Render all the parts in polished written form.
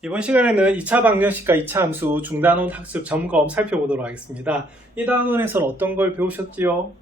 이번 시간에는 2차 방정식과 2차 함수 중단원 학습 점검 살펴보도록 하겠습니다. 이 단원에서는 어떤 걸 배우셨지요?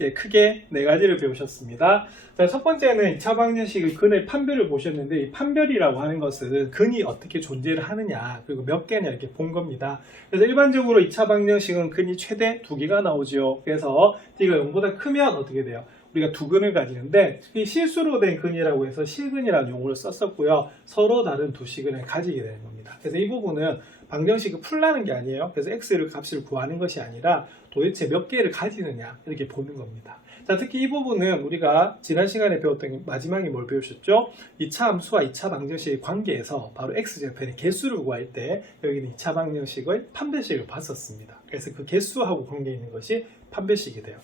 예, 크게 네 가지를 배우셨습니다. 자, 첫 번째는 2차 방정식의 근의 판별을 보셨는데, 이 판별이라고 하는 것은 근이 어떻게 존재를 하느냐, 그리고 몇 개냐 이렇게 본 겁니다. 그래서 일반적으로 2차 방정식은 근이 최대 2개가 나오죠. 그래서 D가 0보다 크면 어떻게 돼요? 우리가 두 근을 가지는데, 실수로 된 근이라고 해서 실근이라는 용어를 썼었고요. 서로 다른 두 시근을 가지게 되는 겁니다. 그래서 이 부분은 방정식을 풀라는 게 아니에요. 그래서 x를 값을 구하는 것이 아니라 도대체 몇 개를 가지느냐 이렇게 보는 겁니다. 자, 특히 이 부분은 우리가 지난 시간에 배웠던 마지막에 뭘 배우셨죠? 2차 함수와 2차 방정식의 관계에서 바로 x절편의 개수를 구할 때 여기는 2차 방정식의 판별식을 봤었습니다. 그래서 그 개수하고 관계 있는 것이 판별식이 돼요.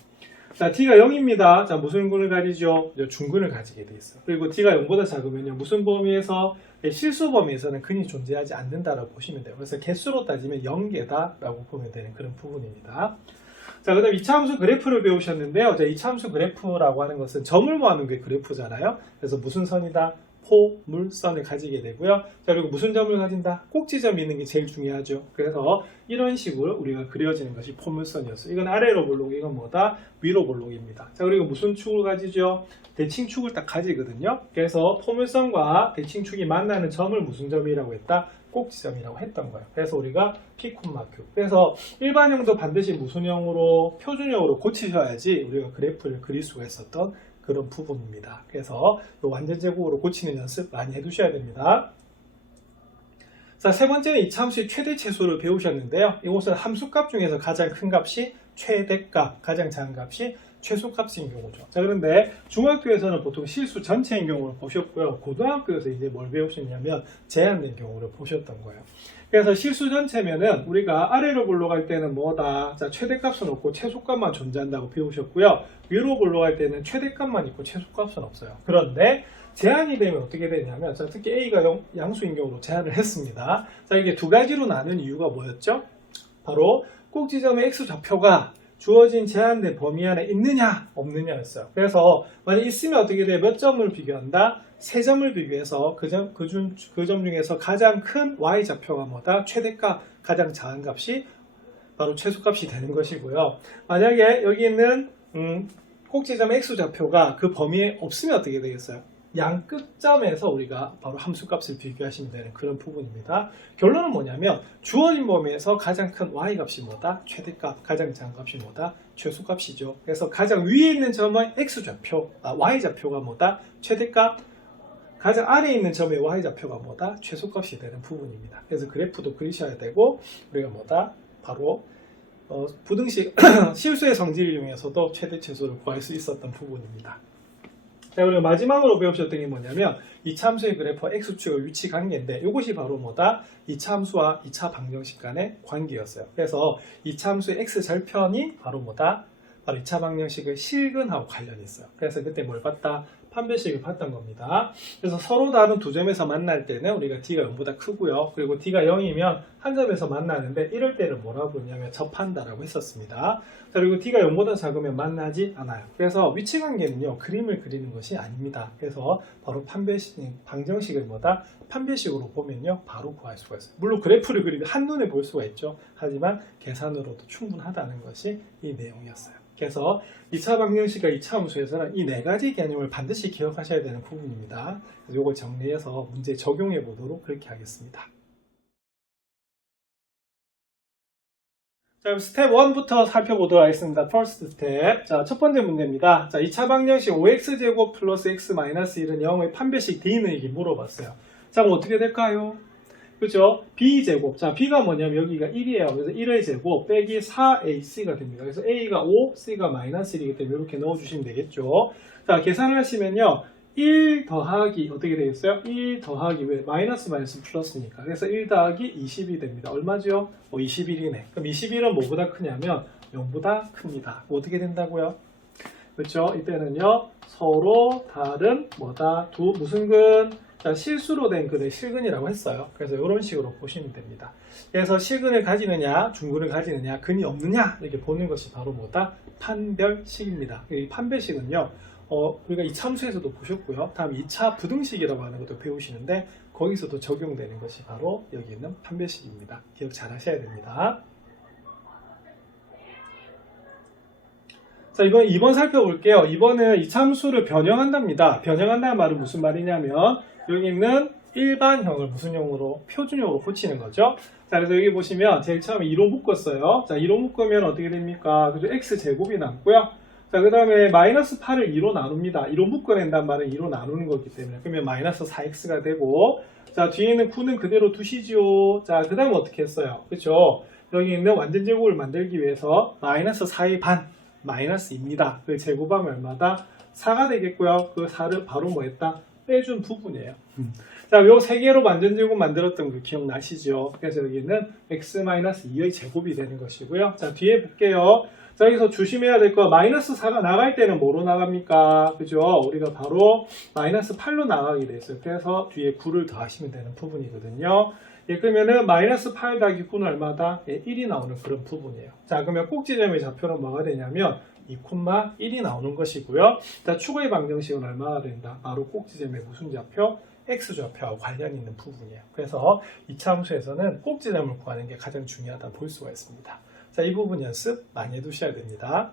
자, T가 0입니다. 자, 무슨 근을 가지죠? 중근을 가지게 돼 있어요. 그리고 T가 0보다 작으면요. 무슨 범위에서? 실수 범위에서는 근이 존재하지 않는다라고 보시면 돼요. 그래서 개수로 따지면 0개다라고 보면 되는 그런 부분입니다. 자, 그 다음 2차 함수 그래프를 배우셨는데요. 자, 2차 함수 그래프라고 하는 것은 점을 모아놓은 게 그래프잖아요. 그래서 무슨 선이다? 포물선을 가지게 되고요. 자, 그리고 무슨 점을 가진다? 꼭지점이 있는 게 제일 중요하죠. 그래서 이런 식으로 우리가 그려지는 것이 포물선이었어요. 이건 아래로 볼록, 이건 뭐다? 위로 볼록입니다. 자, 그리고 무슨 축을 가지죠? 대칭축을 딱 가지거든요. 그래서 포물선과 대칭축이 만나는 점을 무슨 점이라고 했다? 꼭지점이라고 했던 거예요. 그래서 우리가 P, Q. 그래서 일반형도 반드시 무슨 형으로? 표준형으로 고치셔야지 우리가 그래프를 그릴 수가 있었던 그런 부분입니다. 그래서 완전 제곱으로 고치는 연습 많이 해두셔야 됩니다. 자, 세 번째는 2차 함수의 최대 최소를 배우셨는데요. 이것은 함수값 중에서 가장 큰 값이 최대값, 가장 작은 값이 최소값인 경우죠. 자, 그런데 중학교에서는 보통 실수 전체인 경우를 보셨고요. 고등학교에서 이제 뭘 배우셨냐면 제한된 경우를 보셨던 거예요. 그래서 실수 전체면은 우리가 아래로 볼록할 때는 뭐다? 자, 최대값은 없고 최소값만 존재한다고 배우셨고요. 위로 볼록할 때는 최대값만 있고 최소값은 없어요. 그런데 제한이 되면 어떻게 되냐면, 자, 특히 A가 양수인 경우로 제한을 했습니다. 자, 이게 두 가지로 나눈 이유가 뭐였죠? 바로 꼭지점의 X좌표가 주어진 제한된 범위 안에 있느냐 없느냐였어요. 그래서 만약 있으면 어떻게 돼? 몇 점을 비교한다? 세 점을 비교해서 그 점 중에서 가장 큰 Y좌표가 뭐다? 최대값, 가장 작은 값이 바로 최소값이 되는 것이고요. 만약에 여기 있는 꼭지점 X좌표가 그 범위에 없으면 어떻게 되겠어요? 양 끝점에서 우리가 바로 함수값을 비교하시면 되는 그런 부분입니다. 결론은 뭐냐면 주어진 범위에서 가장 큰 Y값이 뭐다? 최대값, 가장 작은 값이 뭐다? 최소값이죠. 그래서 가장 위에 있는 점의 X좌표, Y좌표가 뭐다? 최대값, 가장 아래에 있는 점의 Y좌표가 뭐다? 최소값이 되는 부분입니다. 그래서 그래프도 그리셔야 되고, 우리가 뭐다? 바로 부등식 실수의 성질을 이용해서도 최대 최소를 구할 수 있었던 부분입니다. 자, 그리고 마지막으로 배우셨던 게 뭐냐면 2차 함수의 그래프와 X축의 위치 관계인데, 이것이 바로 뭐다? 2차 함수와 2차 방정식 간의 관계였어요. 그래서 2차 함수의 X절편이 바로 뭐다? 바로 2차 방정식의 실근하고 관련이 있어요. 그래서 그때 뭘 봤다? 판별식을 봤던 겁니다. 그래서 서로 다른 두 점에서 만날 때는 우리가 D가 0보다 크고요. 그리고 D가 0이면 한 점에서 만나는데, 이럴 때를 뭐라고 부르냐면 접한다라고 했었습니다. 자, 그리고 D가 0보다 작으면 만나지 않아요. 그래서 위치 관계는요, 그림을 그리는 것이 아닙니다. 그래서 바로 방정식을 뭐다? 판별식으로 보면요, 바로 구할 수가 있어요. 물론 그래프를 그리면 한눈에 볼 수가 있죠. 하지만 계산으로도 충분하다는 것이 이 내용이었어요. 그래서 2차 방정식과 2차 함수에서는 이 네 가지 개념을 반드시 기억하셔야 되는 부분입니다. 그래서 이걸 정리해서 문제 적용해 보도록 그렇게 하겠습니다. 자, 그럼 스텝 1부터 살펴보도록 하겠습니다. 퍼스트 스텝. 자, 첫 번째 문제입니다. 자, 2차 방정식 5x제곱 플러스 x-1은 0의 판별식 D는 이게 물어봤어요. 자, 그럼 어떻게 될까요? 그죠? B제곱. 자, B가 뭐냐면 여기가 1이에요. 그래서 1의 제곱 빼기 4AC가 됩니다. 그래서 A가 5, C가 마이너스 1이기 때문에 이렇게 넣어주시면 되겠죠. 자, 계산을 하시면요. 1 더하기 어떻게 되겠어요? 1 더하기 왜? 마이너스 플러스니까. 그래서 1 더하기 20이 됩니다. 얼마죠? 21이네. 그럼 21은 뭐보다 크냐면 0보다 큽니다. 어떻게 된다고요? 그렇죠? 이때는요. 서로 다른 뭐다? 무슨 근? 자, 실수로 된 근의 실근이라고 했어요. 그래서 이런 식으로 보시면 됩니다. 그래서 실근을 가지느냐, 중근을 가지느냐, 근이 없느냐 이렇게 보는 것이 바로 뭐다? 판별식입니다. 이 판별식은요, 우리가 이차함수에서도 보셨고요. 다음 2차 부등식이라고 하는 것도 배우시는데 거기서도 적용되는 것이 바로 여기 있는 판별식입니다. 기억 잘 하셔야 됩니다. 자, 이번 2번 살펴볼게요. 2번은 이차함수를 변형한답니다. 변형한다는 말은 무슨 말이냐면 여기 있는 일반형을 무슨 형으로? 표준형으로 고치는 거죠. 자, 그래서 여기 보시면 제일 처음에 2로 묶었어요. 자, 2로 묶으면 어떻게 됩니까? 그죠? x제곱이 남고요. 자, 그 다음에 마이너스 8을 2로 나눕니다. 2로 묶어낸다는 말은 2로 나누는 거기 때문에. 그러면 마이너스 4x가 되고, 자, 뒤에는 9는 그대로 두시죠. 자, 그 다음에 어떻게 했어요? 그쵸? 여기 있는 완전 제곱을 만들기 위해서 마이너스 4의 반, 마이너스 2입니다. 그 제곱하면 얼마다? 4가 되겠고요. 그 4를 바로 뭐 했다? 빼준 부분이에요. 자, 요 세 개로 완전 제곱 만들었던 거 기억나시죠? 그래서 여기는 x-2의 제곱이 되는 것이고요. 자, 뒤에 볼게요. 자, 여기서 조심해야 될 거, 마이너스 4가 나갈 때는 뭐로 나갑니까? 그죠? 우리가 바로 마이너스 8로 나가게 돼 있어요. 그래서 뒤에 9를 더하시면 되는 부분이거든요. 예, 그러면은 마이너스 8 더하기 9는 얼마다? 예, 1이 나오는 그런 부분이에요. 자, 그러면 꼭지점의 좌표는 뭐가 되냐면 2,1이 나오는 것이고요. 자, 추구의 방정식은 얼마가 된다? 바로 꼭지점의 무슨 좌표? x좌표와 관련이 있는 부분이에요. 그래서 2차 함수에서는 꼭지점을 구하는 게 가장 중요하다 볼 수가 있습니다. 자, 이 부분 연습 많이 해두셔야 됩니다.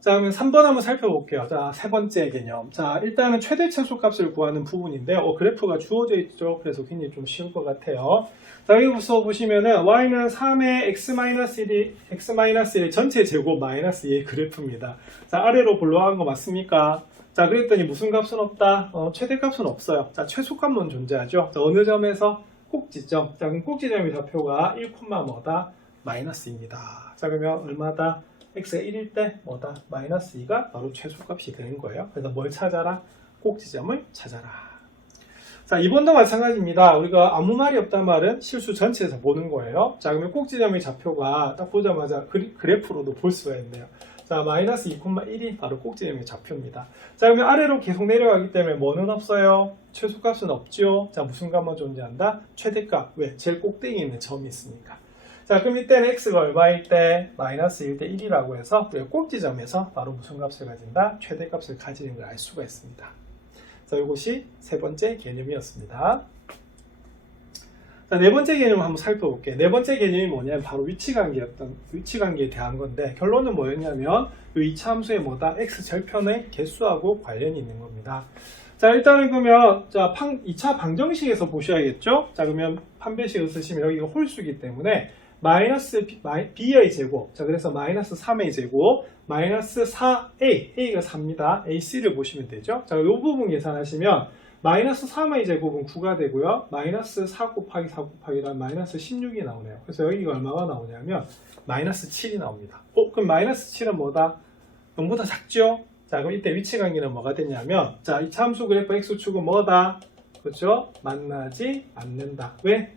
자, 그러면 3번 한번 살펴볼게요. 자, 세 번째 개념. 자, 일단은 최대 최소값을 구하는 부분인데요. 그래프가 주어져 있죠. 그래서 굉장히 좀 쉬울 것 같아요. 자, 여기서 보시면은 y는 3의 x-1 전체 제곱 마이너스 2의 그래프입니다. 자, 아래로 볼록한 거 맞습니까? 자, 그랬더니 무슨 값은 없다? 최대값은 없어요. 자, 최소값만 존재하죠. 자, 어느 점에서? 꼭지점. 자, 그럼 꼭지점의 좌표가 1, 뭐다? 마이너스입니다. 자, 그러면 얼마다? x가 1일 때 뭐다? 마이너스 2가 바로 최소값이 되는 거예요. 그래서 뭘 찾아라? 꼭지점을 찾아라. 자, 이번도 마찬가지입니다. 우리가 아무 말이 없단 말은 실수 전체에서 보는 거예요. 자, 그러면 꼭지점의 좌표가 딱 보자마자 그래프로도 볼 수가 있네요. 자, 마이너스 2,1이 바로 꼭지점의 좌표입니다. 자, 그러면 아래로 계속 내려가기 때문에 뭐는 없어요? 최소값은 없죠. 자, 무슨 값만 존재한다? 최대값. 왜? 제일 꼭대기에 있는 점이 있으니까. 자, 그럼 이때는 x가 얼마일 때? 마이너스 1 대 1이라고 해서 꼭지점에서 바로 무슨 값을 가진다? 최대값을 가지는 걸 알 수가 있습니다. 자, 이것이 세 번째 개념이었습니다. 자, 네 번째 개념을 한번 살펴볼게요. 네 번째 개념이 뭐냐면 바로 위치관계에 대한 건데 결론은 뭐였냐면 이 2차 함수의 뭐다? x절편의 개수하고 관련이 있는 겁니다. 자, 일단은 그러면 2차 방정식에서 보셔야겠죠? 자, 그러면 판별식을 쓰시면 여기가 홀수이기 때문에 마이너스 b의 제곱, 자, 그래서 마이너스 3의 제곱, 마이너스 4a, a가 4입니다. ac를 보시면 되죠. 자, 이 부분 계산하시면 마이너스 3의 제곱은 9가 되고요. 마이너스 4 곱하기 4 곱하기란 마이너스 16이 나오네요. 그래서 여기가 얼마가 나오냐면 마이너스 7이 나옵니다. 그럼 마이너스 7은 뭐다? 0보다 작죠? 자, 그럼 이때 위치관계는 뭐가 되냐면, 자, 이 참수 그래프 x축은 뭐다? 그렇죠? 만나지 않는다. 왜?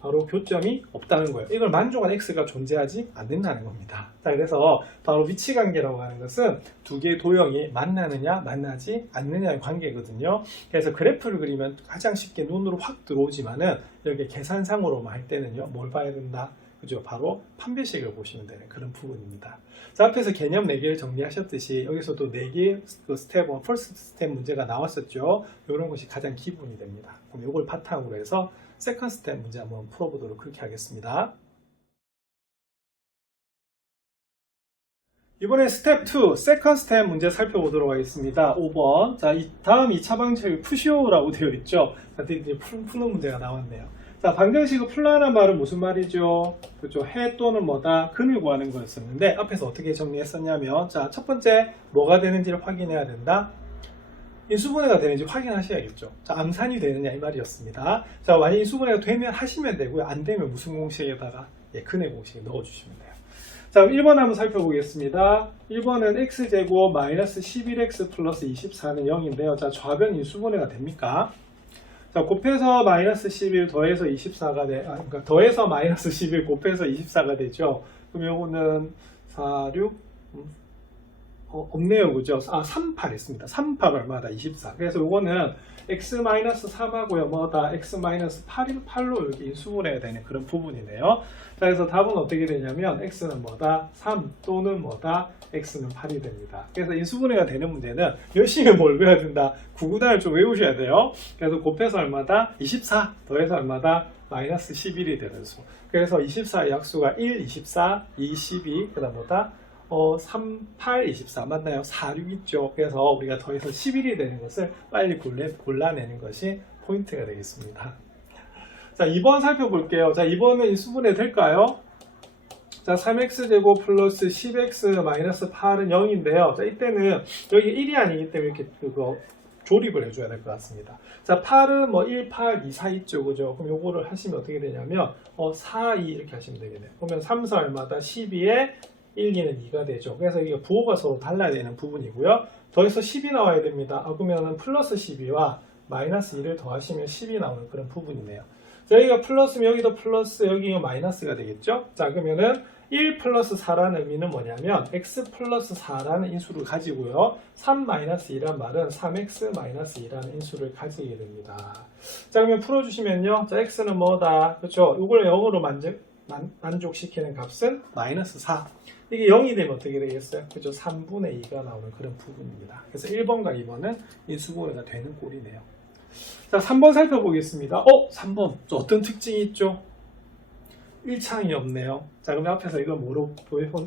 바로 교점이 없다는 거예요. 이걸 만족한 x가 존재하지 않는다는 겁니다. 자, 그래서 바로 위치관계라고 하는 것은 두 개의 도형이 만나느냐 만나지 않느냐의 관계거든요. 그래서 그래프를 그리면 가장 쉽게 눈으로 확 들어오지만은 여기 계산상으로 할 때는요, 뭘 봐야 된다? 그죠? 바로 판별식을 보시면 되는 그런 부분입니다. 자, 앞에서 개념 4개를 정리하셨듯이 여기서도 4개의 그 스텝 1, 퍼스트 스텝 문제가 나왔었죠. 이런 것이 가장 기본이 됩니다. 그럼 이걸 바탕으로 해서 세컨드 스텝 문제 한번 풀어보도록 그렇게 하겠습니다. 이번에 스텝 2, 세컨드 스텝 문제 살펴보도록 하겠습니다. 5번. 자, 다음 2차 방정식을 푸시오라고 되어 있죠. 자, 이제 푸는 문제가 나왔네요. 자, 방정식을 풀라는 말은 무슨 말이죠? 그렇죠. 해 또는 뭐다? 근을 구하는 거였었는데 앞에서 어떻게 정리했었냐면, 자, 첫 번째 뭐가 되는지를 확인해야 된다. 인수분해가 되는지 확인하셔야겠죠. 자, 암산이 되느냐 이 말이었습니다. 자, 만약 인수분해가 되면 하시면 되고요. 안 되면 무슨 공식에다가 근의 공식에 넣어주시면 돼요. 자, 1번 한번 살펴보겠습니다. 1번은 x제곱 마이너스 11x 플러스 24는 0인데요. 자, 좌변 인수분해가 됩니까? 자, 곱해서 마이너스 11 더해서 24가 그러니까 더해서 마이너스 11 곱해서 24가 되죠. 그럼 요거는 4, 6, 없네요. 그죠? 38 했습니다. 38 얼마다? 24. 그래서 요거는 x-3하고요. 뭐다? x-8로 이렇게 인수분해가 되는 그런 부분이네요. 자, 그래서 답은 어떻게 되냐면 x는 뭐다? 3 또는 뭐다? x는 8이 됩니다. 그래서 인수분해가 되는 문제는 열심히 뭘 외워야 된다? 구구단을 좀 외우셔야 돼요. 그래서 곱해서 얼마다? 24 더해서 얼마다? 마이너스 11이 되는 수. 그래서 24의 약수가 1, 24, 2, 12, 그 다음 뭐다? 3, 8, 24 맞나요? 4, 6 있죠. 그래서 우리가 더해서 11이 되는 것을 빨리 골라내는 것이 포인트가 되겠습니다. 자, 2번 살펴볼게요. 자, 2번은 인수분해 될까요? 자, 3x제곱 플러스 10x 마이너스 8은 0인데요. 자, 이때는 여기 1이 아니기 때문에 이렇게 그거 조립을 해줘야 될 것 같습니다. 자, 8은 뭐 1, 8, 2, 4 있죠. 그죠? 그럼 요거를 하시면 어떻게 되냐면 4, 2 이렇게 하시면 되겠네요. 그러면 3, 4 얼마다? 12에 1, 2는 2가 되죠. 그래서 이게 부호가 서로 달라야 되는 부분이고요. 더해서 10이 나와야 됩니다. 그러면은 플러스 12와 마이너스 1을 더하시면 10이 나오는 그런 부분이네요. 자, 여기가 플러스면 여기도 플러스, 여기가 마이너스가 되겠죠. 자, 그러면은 1 플러스 4라는 의미는 뭐냐면 x 플러스 4라는 인수를 가지고요. 3 마이너스 2란 말은 3x 마이너스 2라는 인수를 가지게 됩니다. 자, 그러면 풀어주시면요. 자, x는 뭐다? 그렇죠? 이걸 0으로 만족시키는 값은 마이너스 4. 이게 0이 되면 어떻게 되겠어요? 그죠? 3분의 2가 나오는 그런 부분입니다. 그래서 1번과 2번은 인수분해가 되는 꼴이네요. 자, 3번 살펴보겠습니다. 3번. 어떤 특징이 있죠? 1차항이 없네요. 자, 그럼 앞에서 이걸 뭐로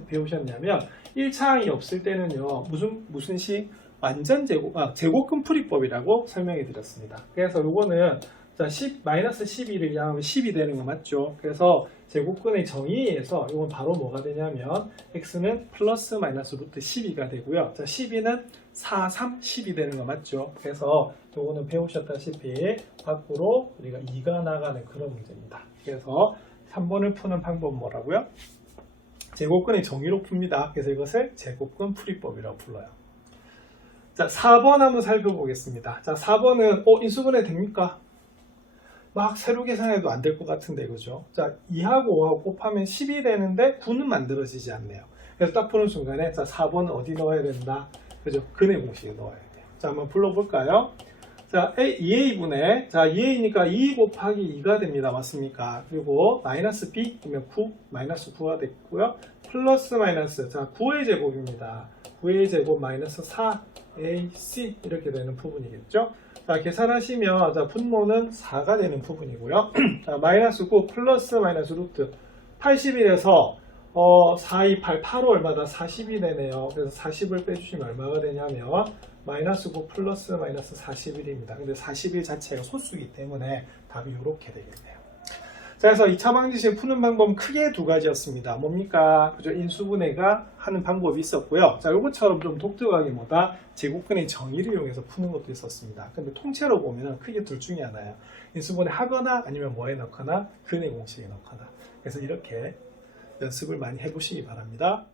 배우셨냐면 1차항이 없을 때는요. 무슨 식? 완전 제곱근 풀이법이라고 설명해 드렸습니다. 그래서 요거는 자, 마이너스 12를 양하면 10이 되는 거 맞죠? 그래서 제곱근의 정의에 의해서 이건 바로 뭐가 되냐면 x는 플러스 마이너스 루트 12가 되고요. 자, 12는 4, 3, 10이 되는 거 맞죠? 그래서 요거는 배우셨다시피 밖으로 우리가 2가 나가는 그런 문제입니다. 그래서 3번을 푸는 방법은 뭐라고요? 제곱근의 정의로 풉니다. 그래서 이것을 제곱근 풀이법이라고 불러요. 자, 4번 한번 살펴보겠습니다. 자, 4번은 인수분해 됩니까? 막 세로 계산해도 안 될 것 같은데, 그죠? 자, 2하고 5하고 곱하면 10이 되는데 9는 만들어지지 않네요. 그래서 딱 푸는 순간에 자, 4번은 어디 넣어야 된다? 그죠? 근의 공식에 넣어야 돼요. 자, 한번 불러볼까요? 자, 2a분의, 자, 2a니까 2 곱하기 2가 됩니다. 맞습니까? 그리고 마이너스 b, 그러면 9, 마이너스 9가 됐고요. 플러스 마이너스, 자, 9의 제곱입니다. 9의 제곱 마이너스 4ac 이렇게 되는 부분이겠죠? 자, 계산하시면, 자, 분모는 4가 되는 부분이고요. 자, 마이너스 9 플러스 마이너스 루트 81에서 4, 2, 8, 8호 얼마다 40이 되네요. 그래서 40을 빼주시면 얼마가 되냐면 마이너스 9 플러스 마이너스 41입니다. 근데 41 자체가 소수이기 때문에 답이 이렇게 되겠네요. 자, 그래서 2차 방정식 푸는 방법은 크게 두 가지였습니다. 뭡니까? 그죠? 인수분해가 하는 방법이 있었고요. 자, 요것처럼 좀 독특하게 뭐다? 제곱근의 정의를 이용해서 푸는 것도 있었습니다. 근데 통째로 보면 크게 둘 중에 하나예요. 인수분해 하거나 아니면 뭐에 넣거나 근의 공식에 넣거나. 그래서 이렇게 연습을 많이 해보시기 바랍니다.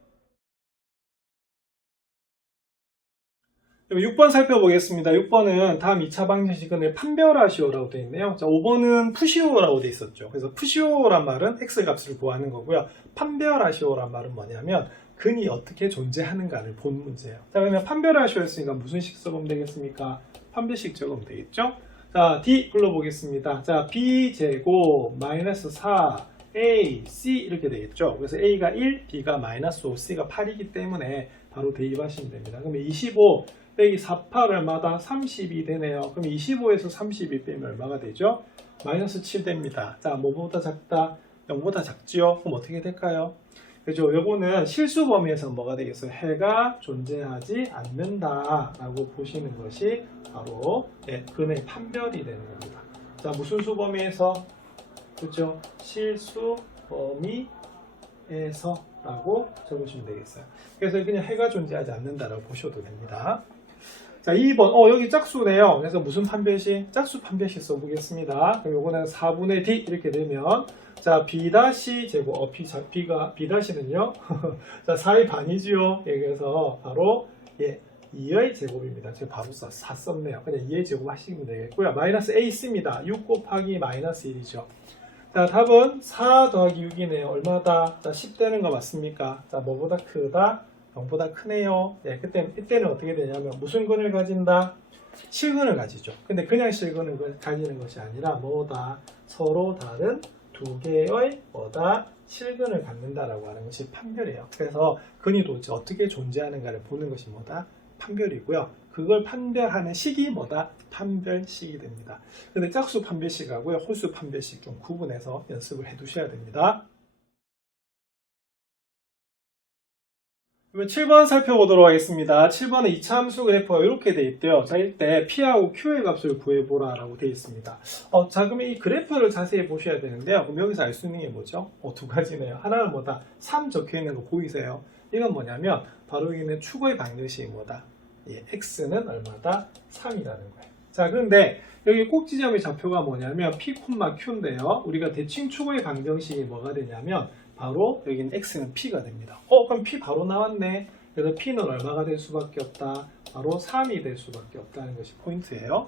6번 살펴보겠습니다. 6번은 다음 2차 방정식은 판별하시오라고 되어 있네요. 자, 5번은 푸시오라고 되어 있었죠. 그래서 푸시오란 말은 x값을 구하는 거고요. 판별하시오란 말은 뭐냐면 근이 어떻게 존재하는가를 본 문제예요. 자, 그러면 판별하시오였으니까 무슨 식 써보면 되겠습니까? 판별식 적으면 되겠죠? 자, D 불러보겠습니다. 자, b제곱 마이너스 4 A, C 이렇게 되겠죠. 그래서 A가 1, B가 마이너스 5, C가 8이기 때문에 바로 대입하시면 됩니다. 그러면 25 빼기 48 얼마다? 30이 되네요. 그럼 25에서 32 빼면 얼마가 되죠? 마이너스 7 됩니다. 자, 뭐보다 작다? 0보다 작지요? 그럼 어떻게 될까요? 그죠? 요거는 실수 범위에서 뭐가 되겠어요? 해가 존재하지 않는다 라고 보시는 것이 바로 근의 판별이 되는 겁니다. 자, 무슨 수 범위에서? 그죠? 실수 범위에서 라고 적으시면 되겠어요. 그래서 그냥 해가 존재하지 않는다라고 보셔도 됩니다. 자, 2번. 여기 짝수네요. 그래서 무슨 판별식? 짝수 판별식 써보겠습니다. 그럼 요거는 4분의 d 이렇게 되면 자, b' 제곱 b''는요. 자, 4의 반이지요. 그래서 바로 2의 제곱입니다. 제가 바로 4 썼네요. 그냥 2의 제곱 하시면 되겠고요. 마이너스 a 있습니다. 6 곱하기 마이너스 1이죠. 자, 답은 4 더하기 6이네요. 얼마다? 자, 10 되는 거 맞습니까? 자, 뭐보다 크다? 0보다 크네요. 예, 이때는 어떻게 되냐면 무슨 근을 가진다? 실근을 가지죠. 근데 그냥 실근을 가지는 것이 아니라 뭐다? 서로 다른 두 개의 뭐다? 실근을 갖는다라고 하는 것이 판별이에요. 그래서 근이 도대체 어떻게 존재하는가를 보는 것이 뭐다? 판별이고요. 그걸 판별하는 식이 뭐다? 판별식이 됩니다. 근데 짝수 판별식하고요, 홀수 판별식 좀 구분해서 연습을 해 두셔야 됩니다. 그러면 7번 살펴보도록 하겠습니다. 7번은 2차 함수 그래프가 이렇게 되어 있대요. 자, 이때 P하고 Q의 값을 구해보라 라고 되어 있습니다. 자, 그러면 이 그래프를 자세히 보셔야 되는데요. 그럼 여기서 알 수 있는 게 뭐죠? 두 가지네요. 하나는 뭐다? 3 적혀 있는 거 보이세요? 이건 뭐냐면 바로 여기 있는 축의 방정식이 뭐다? 예, x는 얼마다? 3이라는 거예요. 자, 그런데 여기 꼭지점의 좌표가 뭐냐면 P, Q인데요. 우리가 대칭 축의 방정식이 뭐가 되냐면 바로 여기는 x는 p가 됩니다. 그럼 p 바로 나왔네. 그래서 p는 얼마가 될 수밖에 없다? 바로 3이 될 수밖에 없다는 것이 포인트예요.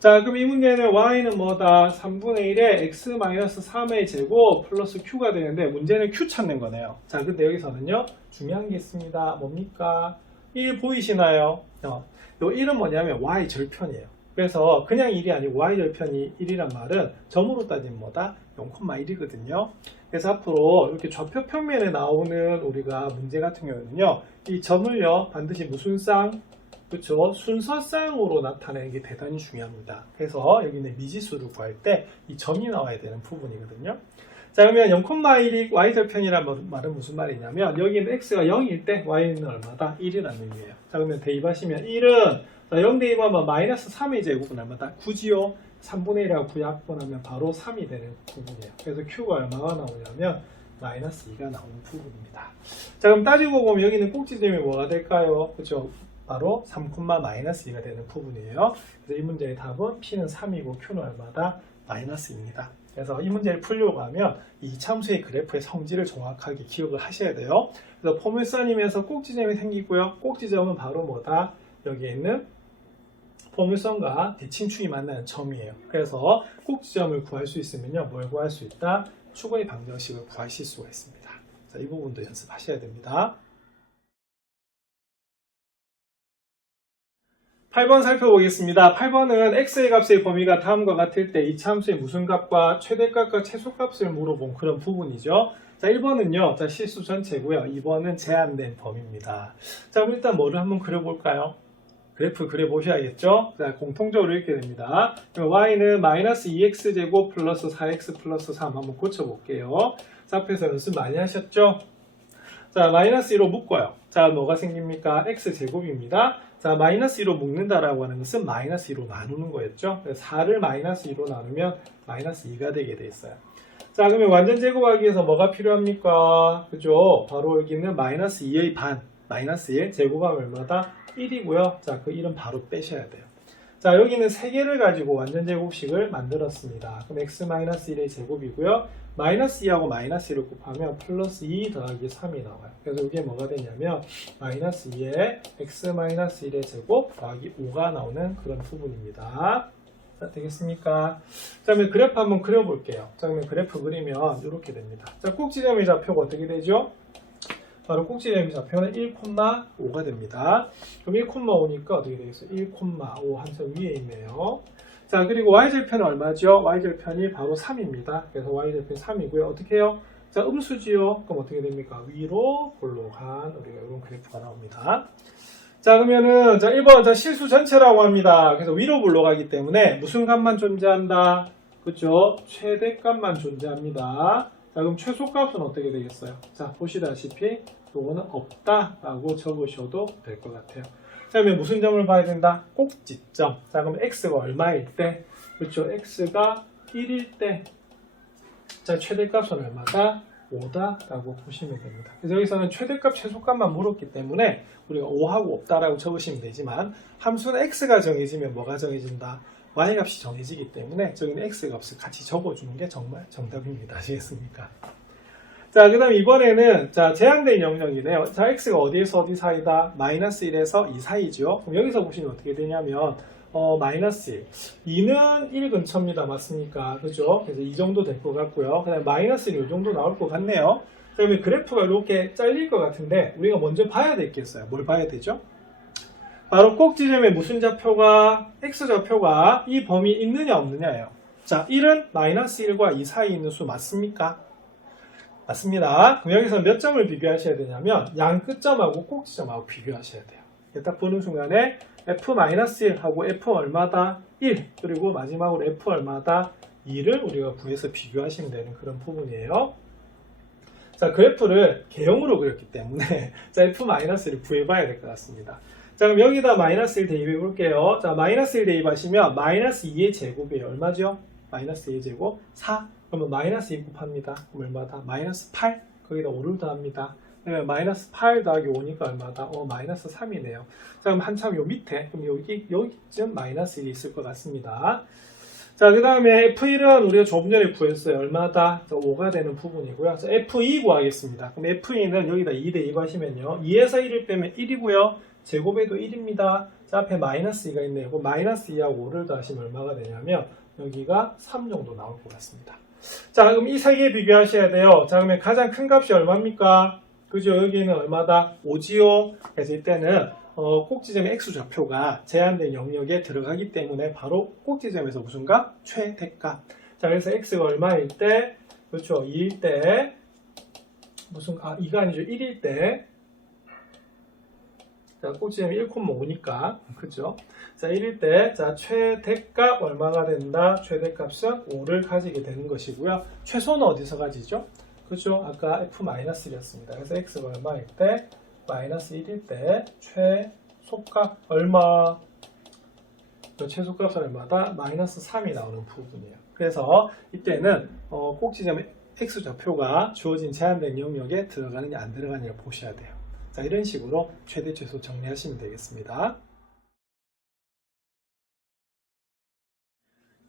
자, 그럼 이 문제는 y는 뭐다? 3분의 1에 x-3의 제곱 플러스 q가 되는데 문제는 q 찾는 거네요. 자, 근데 여기서는요 중요한 게 있습니다. 뭡니까? 1 보이시나요? 요 1은 뭐냐면 y 절편이에요. 그래서 그냥 1이 아니고 y 절편이 1이란 말은 점으로 따지면 뭐다? 0,1이거든요. 그래서 앞으로 이렇게 좌표 평면에 나오는 우리가 문제 같은 경우는요, 이 점을요 반드시 무슨 쌍? 그렇죠? 순서쌍으로 나타내는 게 대단히 중요합니다. 그래서 여기는 미지수를 구할 때 이 점이 나와야 되는 부분이거든요. 자, 그러면 0,1이 y절편이란 말은 무슨 말이냐면 여기는 x가 0일 때 y는 얼마다? 1이라는 의미예요. 자, 그러면 대입하시면 1은 0 대입하면 마이너스 3의 제곱은 얼마다? 9지요. 3분의 1하고 9 약분하면 바로 3이 되는 부분이에요. 그래서 q가 얼마가 나오냐면 마이너스 2가 나오는 부분입니다. 자, 그럼 따지고 보면 여기는 꼭지점이 뭐가 될까요? 그렇죠? 바로 3,-2가 되는 부분이에요. 그래서 이 문제의 답은 p는 3이고 q는 얼마다? 마이너스입니다. 그래서 이 문제를 풀려고 하면 이 참수의 그래프의 성질을 정확하게 기억을 하셔야 돼요. 그래서 포물선이면서 꼭지점이 생기고요. 꼭지점은 바로 뭐다? 여기에 있는 포물선과 대칭축이 만나는 점이에요. 그래서 꼭지점을 구할 수 있으면요, 뭘 구할 수 있다? 축의 방정식을 구하실 수가 있습니다. 자, 이 부분도 연습하셔야 됩니다. 8번 살펴보겠습니다. 8번은 x의 값의 범위가 다음과 같을 때 이 함수의 무슨 값과 최대값과 최소값을 물어본 그런 부분이죠. 자, 1번은요, 자, 실수 전체고요. 2번은 제한된 범위입니다. 자, 그럼 일단 뭐를 한번 그려볼까요? 그래프 그려보셔야겠죠? 자, 공통적으로 이렇게 됩니다. 그럼 y는 마이너스 2x제곱 플러스 4x 플러스 3 한번 고쳐볼게요. 자, 앞에서 연습 많이 하셨죠? 자, 마이너스 2로 묶어요. 자, 뭐가 생깁니까? x제곱입니다. 자, 마이너스 2로 묶는다라고 하는 것은 마이너스 2로 나누는 거였죠? 4를 마이너스 2로 나누면 마이너스 2가 되게 돼 있어요. 자, 그러면 완전 제곱하기 위해서 뭐가 필요합니까? 그죠? 바로 여기는 마이너스 2의 반, 마이너스 1 제곱하면 얼마다? 1이고요. 자, 그 1은 바로 빼셔야 돼요. 자, 여기는 3개를 가지고 완전 제곱식을 만들었습니다. 그럼 x-1의 제곱이고요. 마이너스 2하고 마이너스 1을 곱하면 플러스 2 더하기 3이 나와요. 그래서 이게 뭐가 되냐면 마이너스 2에 x-1의 제곱 더하기 5가 나오는 그런 부분입니다. 자, 되겠습니까? 자, 그러면 그래프 한번 그려볼게요. 자, 그러면 그래프 그리면 이렇게 됩니다. 자, 꼭지점의 좌표가 어떻게 되죠? 바로 꼭지점의 좌표는 1,5가 됩니다. 그럼 1,5니까 어떻게 되겠어요? 1,5 한점 위에 있네요. 자, 그리고 y절편은 얼마죠? y절편이 바로 3입니다. 그래서 y절편이 3이고요. 어떻게 해요? 자, 음수지요. 그럼 어떻게 됩니까? 위로 볼록한 우리가 이런 그래프가 나옵니다. 자, 그러면은 자 1번 자 실수 전체라고 합니다. 그래서 위로 볼록하기 때문에 무슨 값만 존재한다? 그렇죠? 최대값만 존재합니다. 자, 그럼 최소값은 어떻게 되겠어요? 자, 보시다시피 요거는 없다라고 적으셔도 될 것 같아요. 자, 그러면 무슨 점을 봐야 된다? 꼭지점. 자, 그럼 x가 얼마일 때? 그렇죠? x가 1일 때. 자, 최대값은 얼마다? 5다라고 보시면 됩니다. 그래서 여기서는 최대값, 최소값만 물었기 때문에 우리가 5하고 없다라고 적으시면 되지만 함수는 x가 정해지면 뭐가 정해진다? y값이 정해지기 때문에 저기는 x값을 같이 적어주는 게 정말 정답입니다. 아시겠습니까? 자, 그 다음 이번에는 자 제한된 영역이네요. 자, x가 어디에서 어디 사이다? 마이너스 1에서 2 사이죠. 그럼 여기서 보시면 어떻게 되냐면 마이너스 1. 2는 1 근처입니다. 맞습니까? 그죠? 그래서 이 정도 될 것 같고요. 그 다음에 마이너스 1 이 정도 나올 것 같네요. 그러면 그래프가 이렇게 잘릴 것 같은데 우리가 먼저 봐야 될 게 있어요. 뭘 봐야 되죠? 바로 꼭지점에 무슨 좌표가 x좌표가 이 범위 있느냐 없느냐예요. 자, 1은 -1과 2 사이에 있는 수 맞습니까? 맞습니다. 그럼 여기서 몇 점을 비교하셔야 되냐면 양 끝점하고 꼭지점하고 비교하셔야 돼요. 딱 보는 순간에 f-1하고 f 얼마다? 1 그리고 마지막으로 f 얼마다? 2를 우리가 구해서 비교하시면 되는 그런 부분이에요. 자, 그래프를 개형으로 그렸기 때문에 자, f-를 구해봐야 될 것 같습니다. 자, 그럼 여기다 -1 대입해 볼게요. 자, -1 대입하시면 -2의 제곱이 얼마죠? -2의 제곱 4. 그러면 -2 곱합니다. 그럼 얼마다? -8. 거기다 5를 더합니다. 그러면 -8 더하기 5니까 얼마다? -3이네요. 자, 그럼 한참 요 밑에, 그럼 여기쯤 -1이 있을 것 같습니다. 자, 그 다음에 F1은 우리가 조금 전에 구했어요. 얼마다? 5가 되는 부분이고요. 그래서 F2 구하겠습니다. 그럼 F2는 여기다 2 대입하시면요. 2에서 1을 빼면 1이고요. 제곱에도 1입니다. 자, 앞에 -2가 있네요. 그럼 -2하고 5를 더하시면 얼마가 되냐면 여기가 3 정도 나올 것 같습니다. 자, 그럼 이 세 개 비교하셔야 돼요. 자, 그러면 가장 큰 값이 얼마입니까? 그죠? 여기는 얼마다? 5지요. 그래서 이때는 꼭지점의 x좌표가 제한된 영역에 들어가기 때문에 바로 꼭지점에서 무슨 값? 최대값. 자, 그래서 x가 얼마일 때? 그렇죠. 2일 때 무슨 2가 아니죠. 1일 때 자, 꼭지점이 1,5니까 그죠? 자, 1일 때 자, 최대값 얼마가 된다? 최대값은 5를 가지게 되는 것이고요. 최소는 어디서 가지죠? 그죠? 아까 f-1이었습니다. 그래서 x가 얼마일 때? -1일 때 최소값 얼마? 최소값은 얼마다? -3이 나오는 부분이에요. 그래서 이때는 꼭지점의 x좌표가 주어진 제한된 영역에 들어가느냐 안 들어가느냐 보셔야 돼요. 자, 이런 식으로 최대 최소 정리하시면 되겠습니다.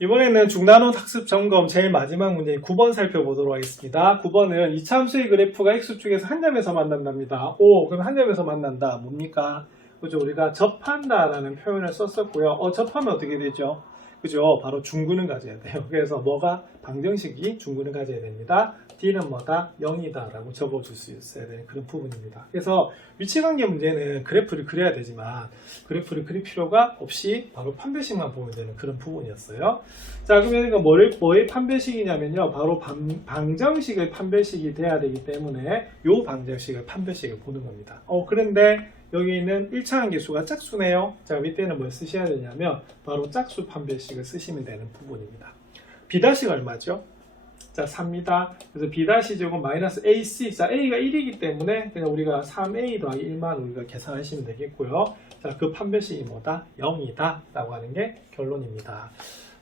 이번에는 중단원 학습 점검 제일 마지막 문제 9번 살펴보도록 하겠습니다. 9번은 이차함수의 그래프가 x축에서 한 점에서 만난답니다. 그럼 한 점에서 만난다. 뭡니까? 그죠? 우리가 접한다 라는 표현을 썼었고요. 접하면 어떻게 되죠? 그죠? 바로 중근을 가져야 돼요. 그래서 뭐가? 방정식이 중근을 가져야 됩니다. D는 뭐다? 0이다 라고 적어줄 수 있어야 되는 그런 부분입니다. 그래서 위치관계 문제는 그래프를 그려야 되지만 그래프를 그릴 필요가 없이 바로 판별식만 보면 되는 그런 부분이었어요. 자, 그러면 이거 뭐의 판별식이냐면요. 바로 방정식의 판별식이 돼야 되기 때문에 이 방정식의 판별식을 보는 겁니다. 그런데 여기 있는 1차 함계수가 짝수네요. 자, 이때는 뭘 쓰셔야 되냐면 바로 짝수 판별식을 쓰시면 되는 부분입니다. B'가 얼마죠? 자, 3입니다. 그래서 B-제곱 -AC. 자, A가 1이기 때문에 그냥 우리가 3A 더하기 1만 우리가 계산하시면 되겠고요. 자, 그 판별식이 뭐다? 0이다. 라고 하는 게 결론입니다.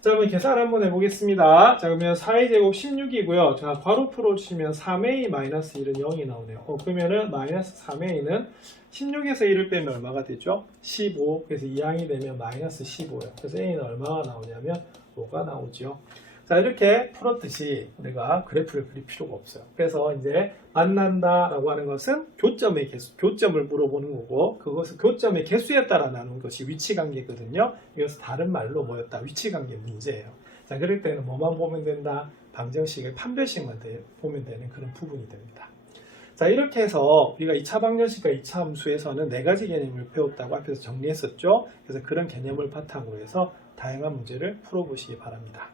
자, 그러면 계산 한번 해보겠습니다. 자, 그러면 4A 제곱 16이고요. 자, 괄호 풀어주시면 3A - 1은 0이 나오네요. 그러면은 -3A는 16에서 1을 빼면 얼마가 되죠? 15. 그래서 2항이 되면 -15예요. 그래서 A는 얼마가 나오냐면 5가 나오죠. 자, 이렇게 풀었듯이 우리가 그래프를 그릴 필요가 없어요. 그래서 이제 만난다라고 하는 것은 교점의 개수, 교점을 물어보는 거고 그것은 교점의 개수에 따라 나누는 것이 위치관계거든요. 이것은 다른 말로 뭐였다? 위치관계 문제예요. 자, 그럴 때는 뭐만 보면 된다? 방정식의 판별식만 보면 되는 그런 부분이 됩니다. 자, 이렇게 해서 우리가 2차 방정식과 2차 함수에서는 4가지 개념을 배웠다고 앞에서 정리했었죠. 그래서 그런 개념을 바탕으로 해서 다양한 문제를 풀어보시기 바랍니다.